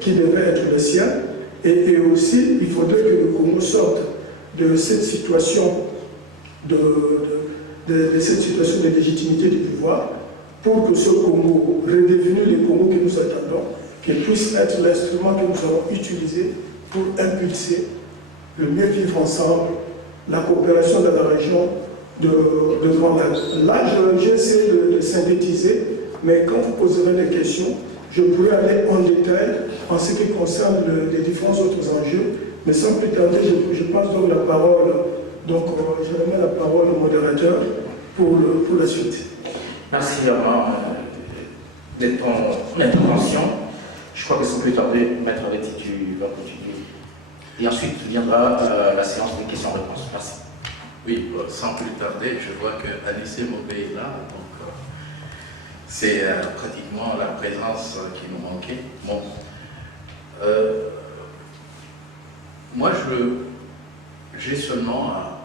qui devait être le sien. Et aussi, il faudrait que le Congo sorte de cette situation de légitimité du pouvoir pour que ce Congo, redevenu le Congo que nous attendons, qu'il puisse être l'instrument que nous allons utiliser pour impulser le mieux vivre ensemble, la coopération dans la région de Grand Lac. Là, j'essaie de synthétiser, mais quand vous poserez des questions, je pourrais aller en détail en ce qui concerne les différents autres enjeux, mais sans plus tarder, je passe donc la parole, je remets la parole au modérateur pour la suite. Merci de ton intervention. Je crois que sans plus tarder, Maître Letitu va continuer. Et ensuite viendra la séance de questions-réponses. Merci. Oui, sans plus tarder, je vois que Anissé Mobé est là, donc c'est pratiquement la présence qui nous manquait. Bon. Moi, j'ai seulement à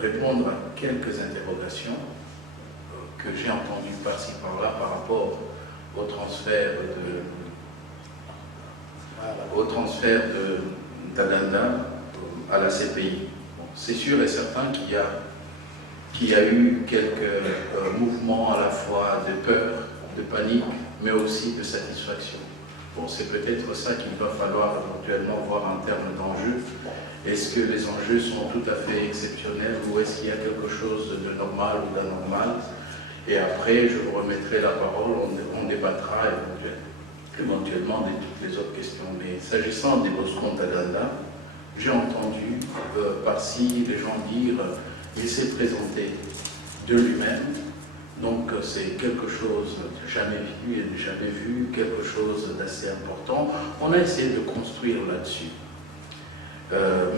répondre à quelques interrogations que j'ai entendues par-ci par-là par rapport au transfert de Taganda à la CPI. Bon, c'est sûr et certain qu'il y a eu quelques mouvements à la fois de peur, de panique, mais aussi de satisfaction. Bon, c'est peut-être ça qu'il va falloir éventuellement voir en termes d'enjeux. Est-ce que les enjeux sont tout à fait exceptionnels ou est-ce qu'il y a quelque chose de normal ou d'anormal? Et après, je vous remettrai la parole, on débattra éventuellement de toutes les autres questions. Mais s'agissant des Bosco Ntaganda, j'ai entendu par-ci les gens dire il s'est présenté de lui-même. Donc c'est quelque chose de jamais vu et de jamais vu, quelque chose d'assez important. On a essayé de construire là-dessus.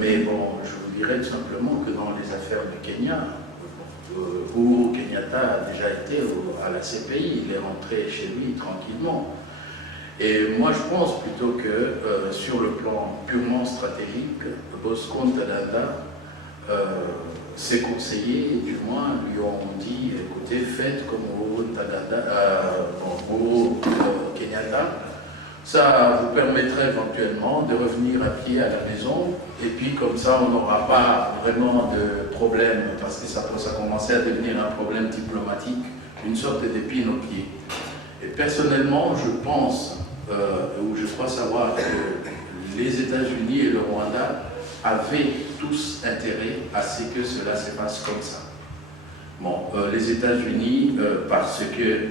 Mais bon, je vous dirais tout simplement que dans les affaires du Kenya, Uhuru Kenyatta a déjà été à la CPI, il est rentré chez lui tranquillement. Et moi je pense plutôt que sur le plan purement stratégique, Bosco Ntaganda, ses conseillers, du moins, lui ont dit, écoutez, faites comme Uhuru Kenyatta, ça vous permettrait éventuellement de revenir à pied à la maison, et puis comme ça, on n'aura pas vraiment de problème, parce que ça commençait à devenir un problème diplomatique, une sorte d'épine au pied. Et personnellement, je pense, ou je crois savoir que les États-Unis et le Rwanda avaient tous intérêt à ce que cela se passe comme ça. Bon, les États-Unis, parce que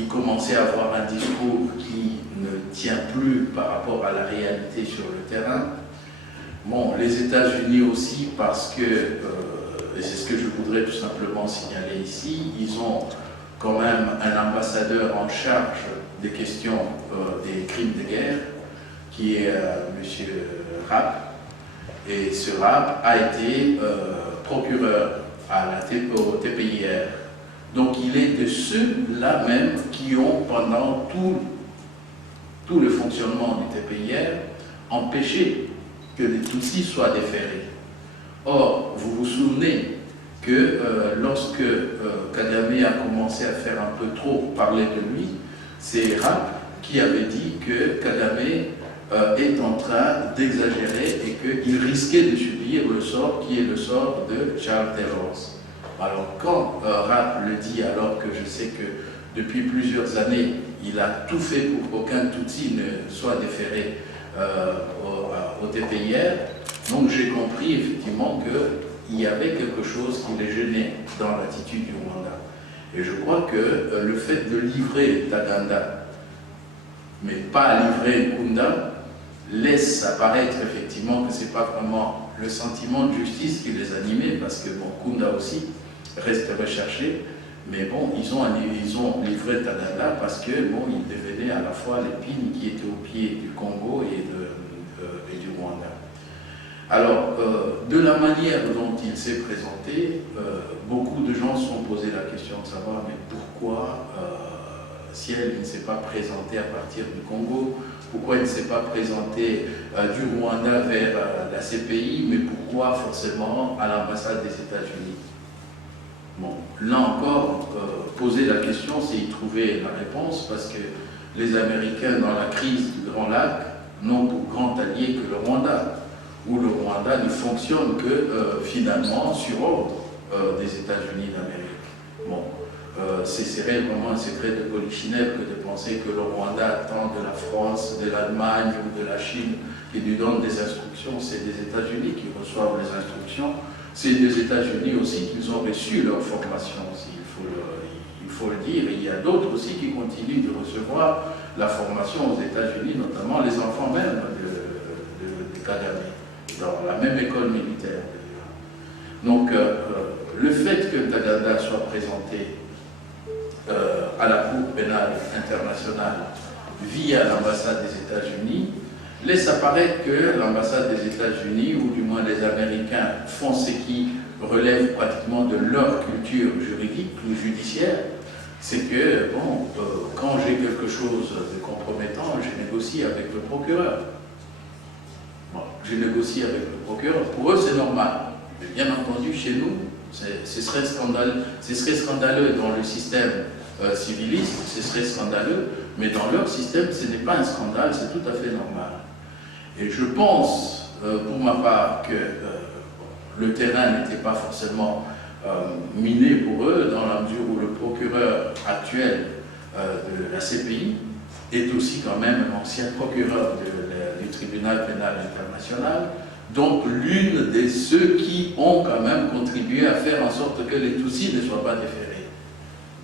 ils commençaient à avoir un discours qui ne tient plus par rapport à la réalité sur le terrain. Bon, les États-Unis aussi, parce que, et c'est ce que je voudrais tout simplement signaler ici, ils ont quand même un ambassadeur en charge des questions des crimes de guerre, qui est M. Rapp. Et ce Rapp a été procureur au TPIR. Donc il est de ceux-là même qui ont, pendant tout le fonctionnement du TPIR, empêché que les Tutsis soient déférés. Or, vous vous souvenez que lorsque Kagame a commencé à faire un peu trop parler de lui, c'est Rapp qui avait dit que Kagame est en train d'exagérer et qu'il risquait de subir le sort qui est le sort de Charles Taylor. Alors quand Rapp le dit, alors que je sais que depuis plusieurs années, il a tout fait pour qu'aucun Tutsi ne soit déféré au TPIR, donc j'ai compris effectivement qu'il y avait quelque chose qui les gênait dans l'attitude du Rwanda. Et je crois que le fait de livrer Taganda, mais pas livrer Nkunda, laisse apparaître effectivement que ce n'est pas vraiment le sentiment de justice qui les animait, parce que bon, Nkunda aussi reste recherché, mais bon, ils ont livré Taganda parce que bon, ils devenaient à la fois l'épine qui était au pied du Congo et du Rwanda. Alors, de la manière dont il s'est présenté, beaucoup de gens se sont posé la question de savoir, mais pourquoi, si elle ne s'est pas présentée à partir du Congo, pourquoi il ne s'est pas présenté du Rwanda vers la CPI, mais pourquoi forcément à l'ambassade des États-Unis? Bon, là encore, poser la question, c'est y trouver la réponse, parce que les Américains dans la crise du Grand Lac n'ont pour grand allié que le Rwanda, où le Rwanda ne fonctionne que finalement sur ordre des États-Unis d'Amérique. Bon, c'est réellement un secret de polichinelle que de penser que le Rwanda attend de la France, de l'Allemagne ou de la Chine qui lui donne des instructions. C'est des États-Unis qui reçoivent les instructions. C'est des États-Unis aussi qu'ils ont reçu leur formation aussi, il faut le dire. Et il y a d'autres aussi qui continuent de recevoir la formation aux États-Unis, notamment les enfants même de Kagame, dans la même école militaire. Donc, le fait que Ntaganda soit présenté à la Cour pénale internationale via l'ambassade des États-Unis laisse apparaître que l'ambassade des États-Unis, ou du moins les Américains, font ce qui relève pratiquement de leur culture juridique ou judiciaire. C'est que, bon, quand j'ai quelque chose de compromettant, je négocie avec le procureur. Bon, je négocie avec le procureur. Pour eux, c'est normal. Mais bien entendu, chez nous, ce serait scandaleux dans le système civiliste, ce serait scandaleux, mais dans leur système, ce n'est pas un scandale, c'est tout à fait normal. Et je pense, pour ma part, que le terrain n'était pas forcément miné pour eux, dans la mesure où le procureur actuel de la CPI est aussi quand même un ancien procureur du tribunal pénal international, donc l'une de ceux qui ont quand même contribué à faire en sorte que les Tutsis ne soient pas déférés.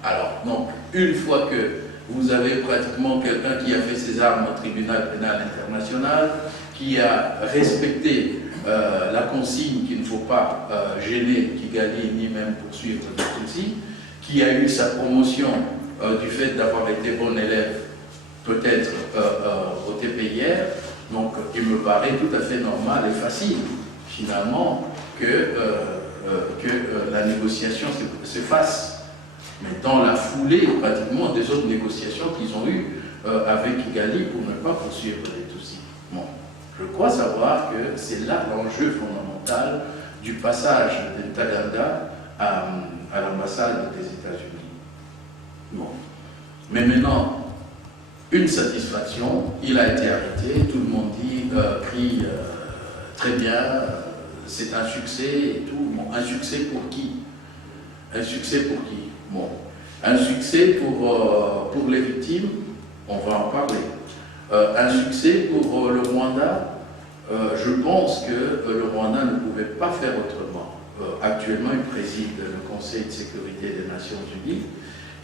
Alors, donc, une fois que vous avez pratiquement quelqu'un qui a fait ses armes au tribunal pénal international, qui a respecté la consigne qu'il ne faut pas gêner Kigali ni même poursuivre les Tutsis, qui a eu sa promotion du fait d'avoir été bon élève, peut-être au TPIR, donc il me paraît tout à fait normal et facile, finalement, que la négociation se fasse. Mais dans la foulée, pratiquement, des autres négociations qu'ils ont eues avec Kigali pour ne pas poursuivre les Tutsis. Bon. Je crois savoir que c'est là l'enjeu fondamental du passage de Ntaganda à l'ambassade des États-Unis. Bon. Mais maintenant, une satisfaction, il a été arrêté, tout le monde crie très bien, c'est un succès et tout. Bon, un succès pour qui? Un succès pour qui? Bon, un succès pour les victimes, on va en parler. Un succès pour le Rwanda, je pense que le Rwanda ne pouvait pas faire autrement. Actuellement, il préside le Conseil de sécurité des Nations Unies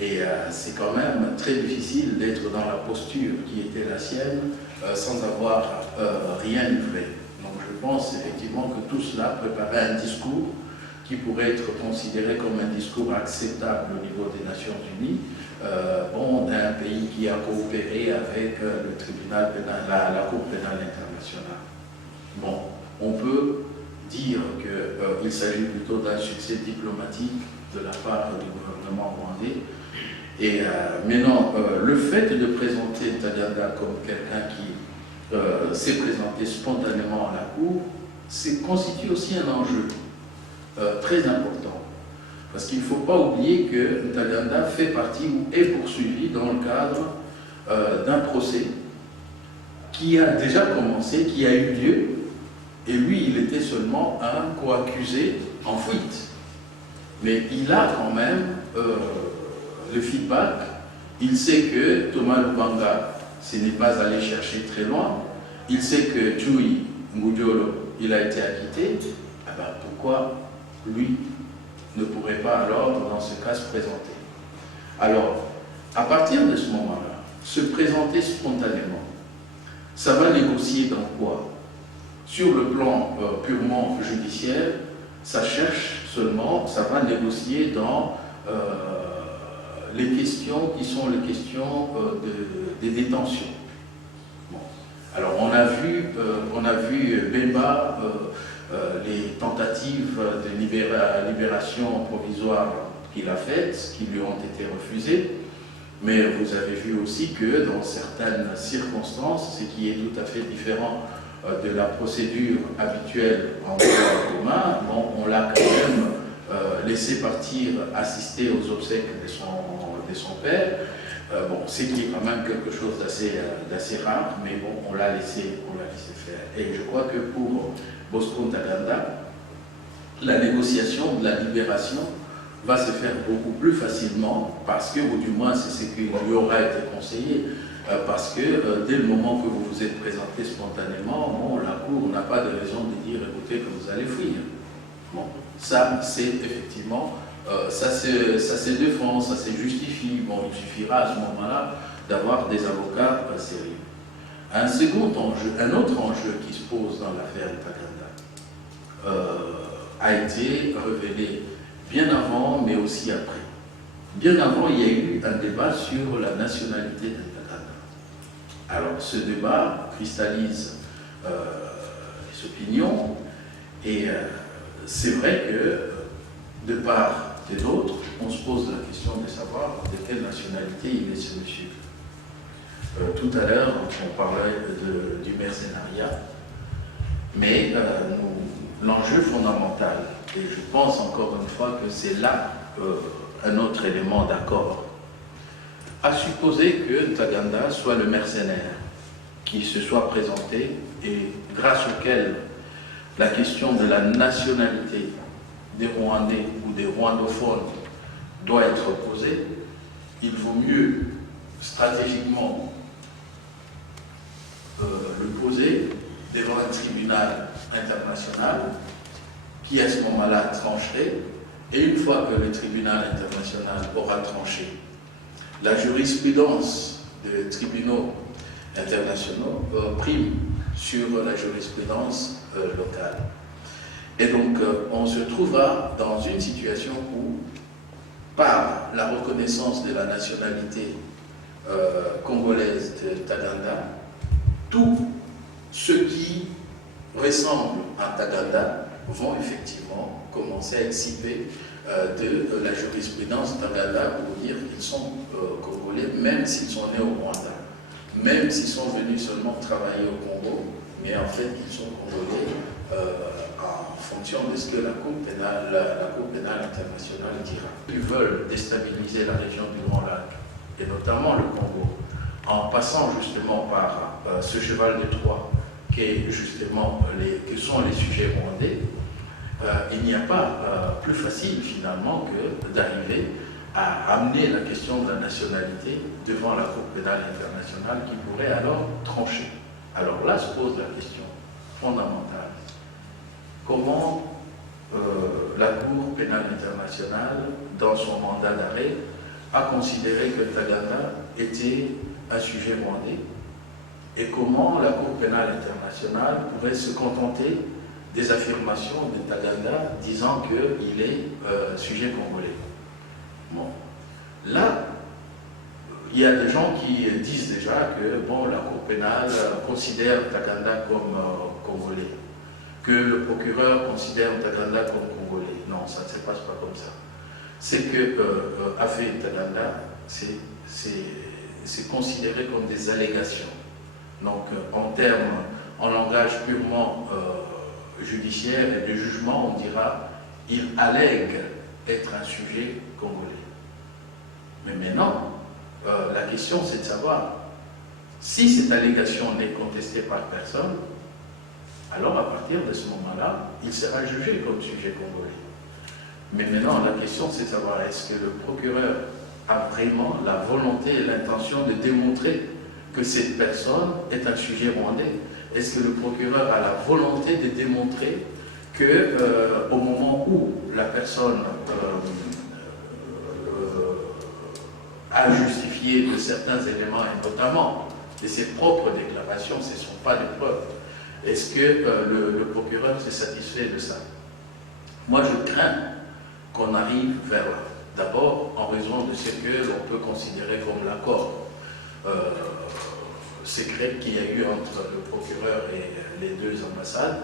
et c'est quand même très difficile d'être dans la posture qui était la sienne sans avoir rien livré. Donc je pense effectivement que tout cela préparait un discours qui pourrait être considéré comme un discours acceptable au niveau des Nations Unies, d'un pays qui a coopéré avec le tribunal pénal, la Cour pénale internationale. Bon, on peut dire qu'il s'agit plutôt d'un succès diplomatique de la part du gouvernement rwandais. Et maintenant, le fait de présenter Ntaganda comme quelqu'un qui s'est présenté spontanément à la Cour, constitue aussi un enjeu très important. Parce qu'il ne faut pas oublier que Ntaganda fait partie ou est poursuivi dans le cadre d'un procès qui a déjà commencé, qui a eu lieu, et lui, il était seulement un co-accusé en fuite. Mais il a quand même le feedback, il sait que Thomas Lubanga, ce n'est pas allé chercher très loin, il sait que Chui Ngudjolo, il a été acquitté, eh ben pourquoi lui ne pourrait pas alors, dans ce cas, se présenter? Alors, à partir de ce moment-là, se présenter spontanément, ça va négocier dans quoi? Sur le plan purement judiciaire, ça cherche seulement, ça va négocier dans les questions qui sont les questions des détentions. Bon. Alors on a vu Bemba, les tentatives de libération provisoire qu'il a faites, qui lui ont été refusées, mais vous avez vu aussi que dans certaines circonstances, ce qui est tout à fait différent de la procédure habituelle en droit commun, bon, on l'a quand même laissé partir, assister aux obsèques de son père, Bon, c'est qui est quand même quelque chose d'assez rare, mais bon, on l'a laissé faire. Et je crois que pour Bosco Ntaganda, la négociation de la libération va se faire beaucoup plus facilement parce que, ou du moins c'est ce qui lui aura été conseillé, parce que dès le moment que vous vous êtes présenté spontanément, bon, la Cour n'a pas de raison de dire écoutez que vous allez fuir. Bon, ça c'est effectivement, ça se défend, ça se justifie. Bon, il suffira à ce moment-là d'avoir des avocats sérieux. Un second enjeu, un autre enjeu qui se pose dans l'affaire Ntaganda a été révélé bien avant, mais aussi après. Bien avant, il y a eu un débat sur la nationalité d'Ntaganda. Alors, ce débat cristallise les opinions, et c'est vrai que, de part et d'autre, on se pose la question de savoir de quelle nationalité il est ce monsieur. Tout à l'heure, on parlait du mercenariat, mais l'enjeu fondamental, et je pense encore une fois que c'est là un autre élément d'accord, à supposer que Ntaganda soit le mercenaire qui se soit présenté et grâce auquel la question de la nationalité des Rwandais ou des rwandophones doit être posée, il vaut mieux stratégiquement le poser devant un tribunal international qui à ce moment-là trancherait, et une fois que le tribunal international aura tranché, la jurisprudence des tribunaux internationaux prime sur la jurisprudence locale. Et donc on se trouvera dans une situation où, par la reconnaissance de la nationalité congolaise de Ntaganda, tous ceux qui ressemblent à Ntaganda vont effectivement commencer à exciper de la jurisprudence Ntaganda pour dire qu'ils sont congolais, même s'ils sont nés au Rwanda, même s'ils sont venus seulement travailler au Congo, mais en fait ils sont congolais en fonction de ce que la Cour pénale internationale dira. Ils veulent déstabiliser la région du Grand Lac, et notamment le Congo, en passant justement par ce cheval de Troie, qui sont les sujets rwandais. Il n'y a pas plus facile finalement que d'arriver à amener la question de la nationalité devant la Cour pénale internationale qui pourrait alors trancher. Alors là se pose la question fondamentale. Comment la Cour pénale internationale, dans son mandat d'arrêt, a considéré que Ntaganda était un sujet rwandais, et comment la Cour pénale internationale pourrait se contenter des affirmations de Ntaganda disant qu'il est sujet congolais. Bon. Là, il y a des gens qui disent déjà que bon, la Cour pénale considère Ntaganda comme congolais, que le procureur considère Ntaganda comme congolais. Non, ça ne se passe pas comme ça. C'est que a fait Ntaganda, c'est considéré comme des allégations. Donc, en langage purement judiciaire et de jugement, on dira il allègue être un sujet congolais. Mais maintenant, la question c'est de savoir si cette allégation n'est contestée par personne, alors à partir de ce moment-là, il sera jugé comme sujet congolais. Mais maintenant, la question c'est de savoir est-ce que le procureur a vraiment la volonté et l'intention de démontrer que cette personne est un sujet rwandais? Est-ce que le procureur a la volonté de démontrer qu'au moment où la personne a justifié de certains éléments, et notamment de ses propres déclarations, ce ne sont pas des preuves, est-ce que le procureur s'est satisfait de ça? Moi, je crains qu'on arrive vers là. D'abord, en raison de ce que l'on peut considérer comme l'accord secret qu'il y a eu entre le procureur et les deux ambassades,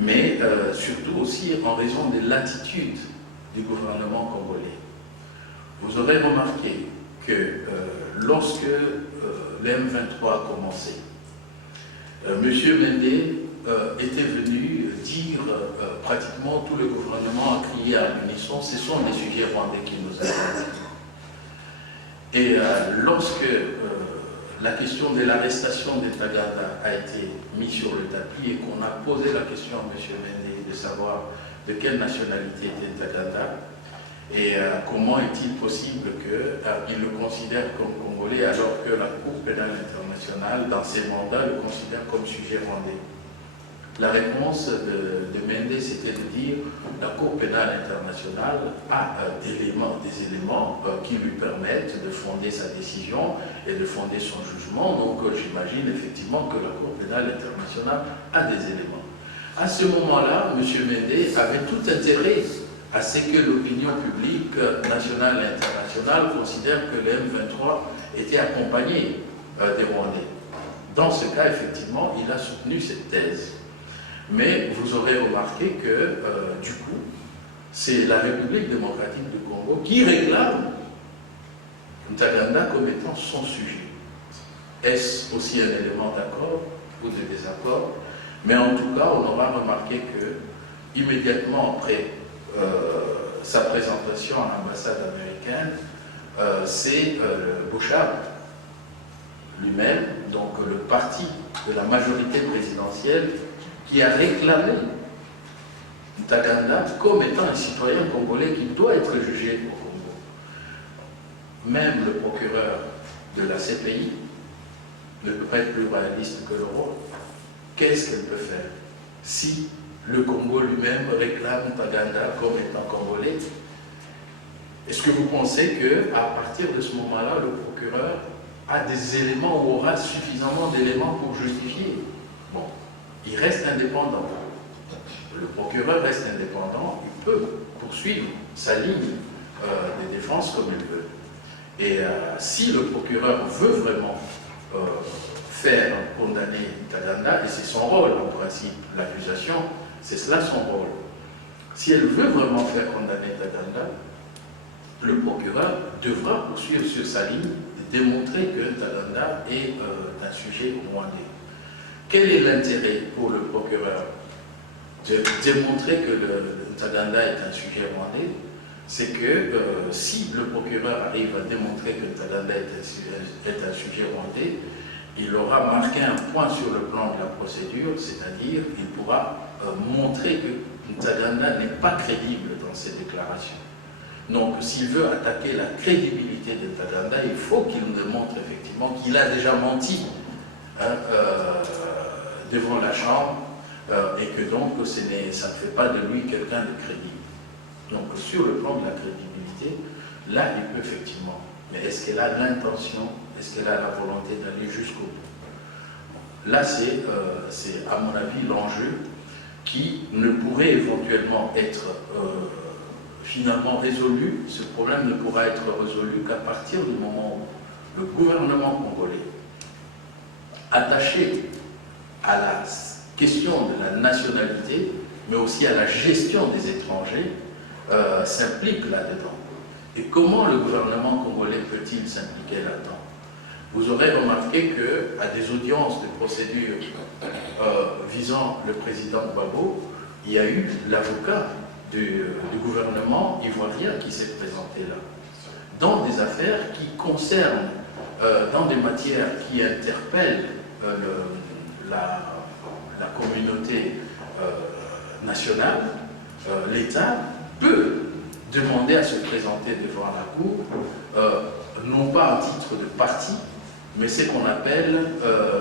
mais surtout aussi en raison de l'attitude du gouvernement congolais. Vous aurez remarqué que lorsque le M23 a commencé, M. Mende était venu dire pratiquement tout le gouvernement a crié à l'unisson, ce sont les sujets rwandais qui nous intéressent. Et lorsque la question de l'arrestation de Ntaganda a été mise sur le tapis et qu'on a posé la question à M. Mende de savoir de quelle nationalité était Ntaganda et comment est-il possible qu'il le considère comme Congolais alors que la Cour pénale internationale, dans ses mandats, le considère comme sujet rwandais. La réponse de Mende, c'était de dire la Cour pénale internationale a des éléments qui lui permettent de fonder sa décision et de fonder son jugement. Donc j'imagine effectivement que la Cour pénale internationale a des éléments. À ce moment-là, M. Mende avait tout intérêt à ce que l'opinion publique nationale et internationale considère que le M23 était accompagné des Rwandais. Dans ce cas, effectivement, il a soutenu cette thèse. Mais vous aurez remarqué que, du coup, c'est la République démocratique du Congo qui réclame Ntaganda comme étant son sujet. Est-ce aussi un élément d'accord ou de désaccord? Mais en tout cas, on aura remarqué que, immédiatement après sa présentation à l'ambassade américaine, c'est Bouchard lui-même, donc le parti de la majorité présidentielle, qui a réclamé Ntaganda comme étant un citoyen congolais qui doit être jugé au Congo. Même le procureur de la CPI ne peut pas être plus réaliste que le roi. Qu'est-ce qu'elle peut faire si le Congo lui-même réclame Ntaganda comme étant congolais? Est-ce que vous pensez qu'à partir de ce moment-là, le procureur a des éléments ou aura suffisamment d'éléments pour justifier? Bon, il reste indépendant. Le procureur reste indépendant, il peut poursuivre sa ligne de défense comme il veut. Et si le procureur veut vraiment faire condamner Ntaganda, et c'est son rôle en principe, l'accusation, c'est cela son rôle. Si elle veut vraiment faire condamner Ntaganda, le procureur devra poursuivre sur sa ligne et démontrer que Ntaganda est un sujet rwandais. Quel est l'intérêt pour le procureur de démontrer que Ntaganda est un sujet rwandais? C'est que si le procureur arrive à démontrer que Ntaganda est un sujet rwandais, il aura marqué un point sur le plan de la procédure, c'est-à-dire qu'il pourra montrer que Ntaganda n'est pas crédible dans ses déclarations. Donc, s'il veut attaquer la crédibilité de Ntaganda, il faut qu'il nous démontre effectivement qu'il a déjà menti devant la Chambre et que donc ça ne fait pas de lui quelqu'un de crédible. Donc, sur le plan de la crédibilité, là, il peut effectivement. Mais est-ce qu'elle a l'intention, est-ce qu'elle a la volonté d'aller jusqu'au bout? Là, c'est à mon avis l'enjeu qui ne pourrait éventuellement être finalement résolu. Ce problème ne pourra être résolu qu'à partir du moment où le gouvernement congolais, attaché à la question de la nationalité, mais aussi à la gestion des étrangers, s'implique là-dedans. Et comment le gouvernement congolais peut-il s'impliquer là-dedans? Vous aurez remarqué qu'à des audiences de procédure visant le président Gbagbo, il y a eu l'avocat du gouvernement ivoirien qui s'est présenté là, dans des affaires qui concernent, dans des matières qui interpellent la communauté nationale. L'État peut demander à se présenter devant la Cour, non pas à titre de parti, mais ce qu'on appelle,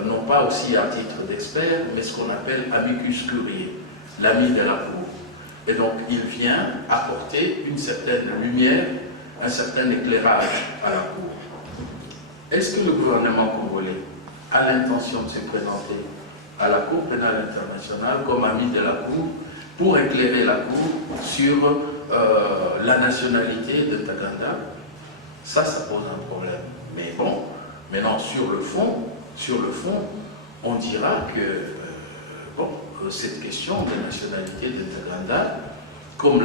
non pas aussi à titre d'expert, mais ce qu'on appelle amicus curiae, l'ami de la Cour. Et donc, il vient apporter une certaine lumière, un certain éclairage à la Cour. Est-ce que le gouvernement congolais a l'intention de se présenter à la Cour pénale internationale comme ami de la Cour pour éclairer la Cour sur la nationalité de Ntaganda? Ça pose un problème. Mais bon, maintenant, sur le fond, on dira que cette question de nationalité de Ntaganda, comme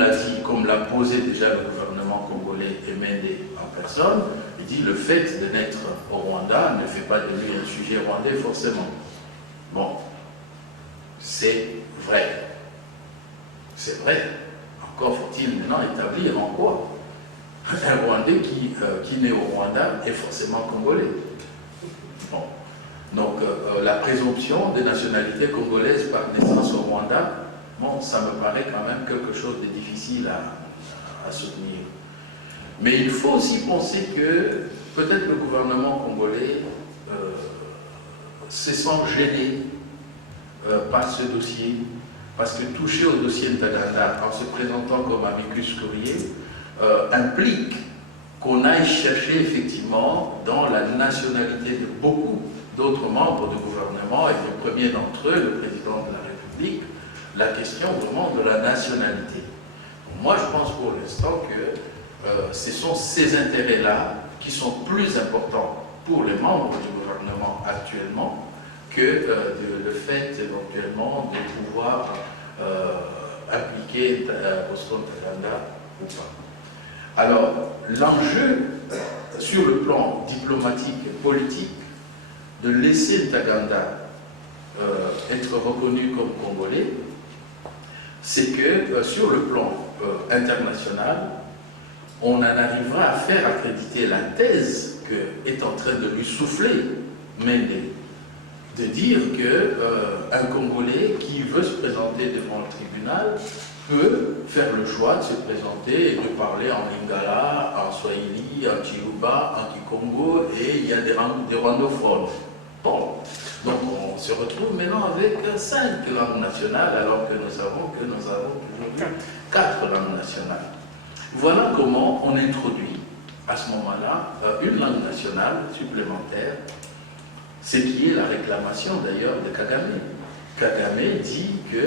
l'a posé déjà le gouvernement congolais et Mende en personne, il dit le fait de naître au Rwanda ne fait pas de lui un sujet rwandais forcément. Bon, c'est vrai. C'est vrai. Encore faut-il maintenant établir en quoi un Rwandais qui naît au Rwanda est forcément congolais. Bon. Donc la présomption de nationalité congolaise par naissance au Rwanda, bon, ça me paraît quand même quelque chose de difficile à soutenir. Mais il faut aussi penser que peut-être le gouvernement congolais se sent gêné par ce dossier, parce que toucher au dossier Ntaganda en se présentant comme amicus curiae implique qu'on aille chercher effectivement dans la nationalité de beaucoup d'autres membres du gouvernement, et le premier d'entre eux, le président de la République, la question vraiment de la nationalité. Moi, je pense pour l'instant que ce sont ces intérêts-là qui sont plus importants pour les membres du gouvernement actuellement que le fait éventuellement de pouvoir appliquer Bosco Ntaganda ou pas. Alors, l'enjeu sur le plan diplomatique et politique de laisser Ntaganda être reconnu comme congolais, c'est que sur le plan international, on en arrivera à faire accréditer la thèse que est en train de lui souffler Mende, de dire qu'un Congolais qui veut se présenter devant le tribunal peut faire le choix de se présenter et de parler en lingala, en swahili, en chiluba, en kikongo, et il y a des rwandophones. Bon, donc on se retrouve maintenant avec 5 langues nationales, alors que nous savons que nous avons toujours 4 langues nationales. Voilà comment on introduit à ce moment-là une langue nationale supplémentaire, ce qui est la réclamation d'ailleurs de Kagame. Kagame dit que